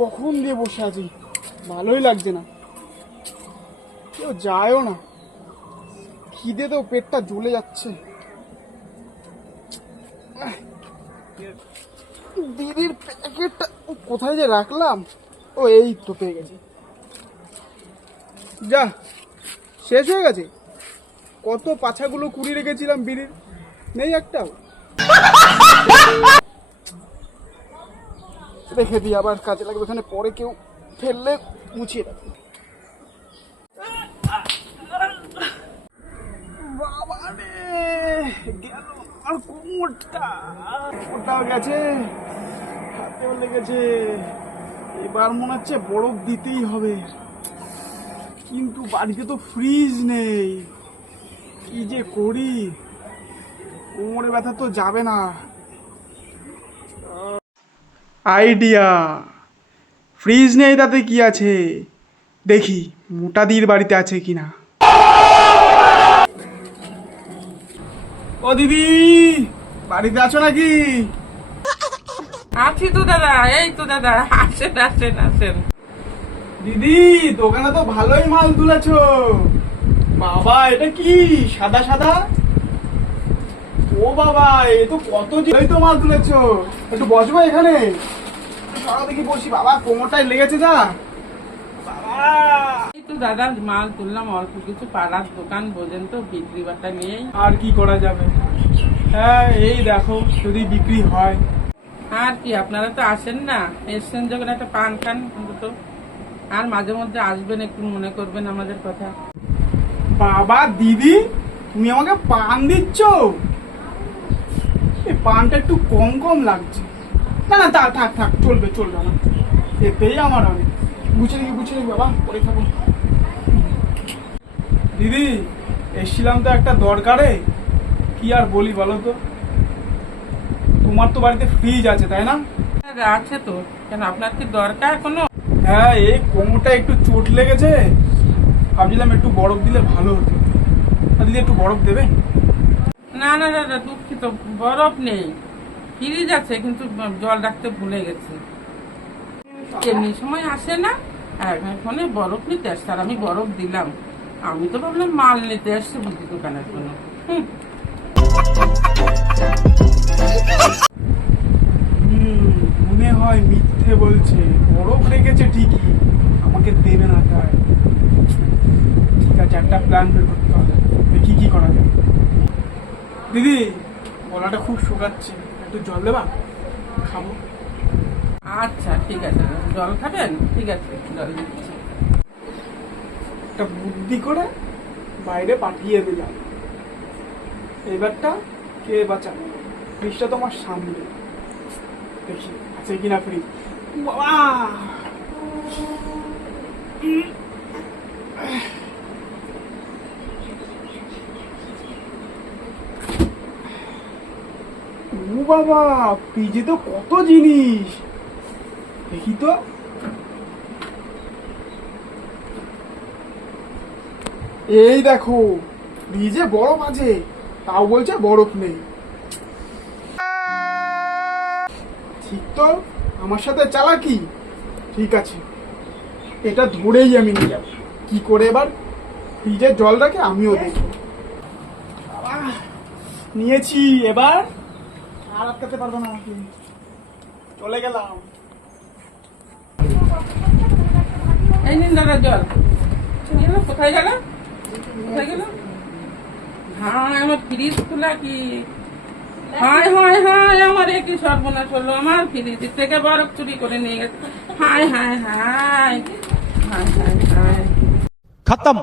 কখন দিয়ে বসে আছি, ভালোই লাগছে না, কেউ যায়ও না, খিদে তো পেটটা জ্বলে যাচ্ছে। বিড়ির প্যাকেটটা কোথায় যে রাখলাম, ও এই তো পেয়ে গেছি। যা, শেষ হয়ে গেছে। কত পাছাগুলো কুড়িয়ে রেখেছিলাম বিড়ির, নেই একটাও। রেখে দিই, আবার কাজে লাগবে, এখানে পরে কেউ ফেললে মুছিয়ে রাখবো। বাবা রে, গেল আর কোমরটাও গেছে, হাতেও লেগেছে। এবার মনে হচ্ছে বরফ দিতেই হবে, কিন্তু বাড়িতে তো ফ্রিজ নেই, কি যে করি। কোমরে ব্যথা তো যাবে না। আইডিয়া, ফ্রিজ নেই তাতে কি আছে, দেখি মোটাদির বাড়িতে আছে কিনা। ও দিদি, বাড়িতে আছো নাকি? আছি তো দাদা, এই তো দাদা, আসেন আসেন আসেন। দিদি, দোকানে তো ভালোই মাল তুলেছো। বাবা, এটা কি সাদা সাদা? ও বাবা, এ তো কত জিনিস তো মাল তুলেছো। একটু বসবো এখানে? সকাল দেখি বসি, বাবা কোমরটাই লেগেছে যা। বাবা, এই তো দাদা মাল তুললাম অল্প কিছু, পাড়ার দোকান বোঝেন তো, বিক্রি বাটা নিয়েই। আর কি করা যাবে, হ্যাঁ এই দেখো যদি বিক্রি হয়। আর কি, আপনারা তো আসেন না, এসছেন যখন একটা পান খান অন্তত, আর মাঝে মধ্যে আসবেন, একটু মনে করবেন আমাদের কথা। বাবা দিদি, তুমি আমাকে পান দিচ্ছ? এই পানটা একটু কম কম লাগছে। না না, থাক থাক থাক, চলবে চলবে, আমার এতেই আমার অনেক। গুছিয়ে রেখি বাবা, পরে খাবো। দিদি, এসছিলাম তো একটা দরকারে, কি আর বলি বলো তো। তোমার তো বাড়িতে ফ্রিজ আছে তাই না? আছে তো, কেন আপনার কি দরকার কোনো? হ্যাঁ, এই কোমরটা একটু চোট লেগেছে, ভাবছিলাম একটু বরফ দিলে ভালো হতো। দিদি একটু বরফ দেবে? না না দাদা, দুঃখিত, বরফ নেই, ফ্রিজ আছে, কিন্তু জল রাখতে ভুলে গেছি। এমনি সময় আসে না, ফোনে বরফ নিতে আসছে, আর আমি বরফ দিলাম। আমি তো ভাবলাম মাল নিতে আসছে বুদ্ধি দোকানের জন্য। মনে হয় মিথ্যে বলছে, বরফ রেখেছে ঠিকই, আমাকে দেবে না তাই। ঠিক আছে, একটা প্ল্যান বের করতে হবে, দেখি কি করা যায়। দিদি, গলাটা খুব শুকাচ্ছে, একটু জল দেবা, খাবো। আচ্ছা ঠিক আছে, জল খাবেন? ঠিক আছে, জল দিচ্ছি। একটা বুদ্ধি করে বাইরে পাঠিয়ে দিলাম, এবারটা কে বাঁচাবে? ফ্রিজটা তো আমার সামনে, দেখি আছে কিনা ফ্রিজ। বাবা, ও বাবা, ফ্রিজে তো কত জিনিস, দেখি তো। এই দেখো, ফ্রিজে বরফ আছে, তাও বলছে বরফ নেই। ঠিক তো, আমার সাথে চালাকি। ঠিক আছে, এটা ধরেই আমি নিয়ে যাব। কি করে এবার ফ্রিজে জল রাখে আমিও দেখব। নিয়েছি, এবার আর আটকাতে পারবো না আমাকে। চলে গেলাম। এই নিন দাদা জল। কোথায় গেল? কোথায় গেল? হ্যাঁ, আমার ফ্রিজ খোলা কি? হায় হায় হায়, আমার একই সর্বনাশ হলো, আমার ফ্রিজ থেকে বরফ চুরি করে নিয়ে গেছে। হায় হায় হায়, হায় হায় হায়। खत्म।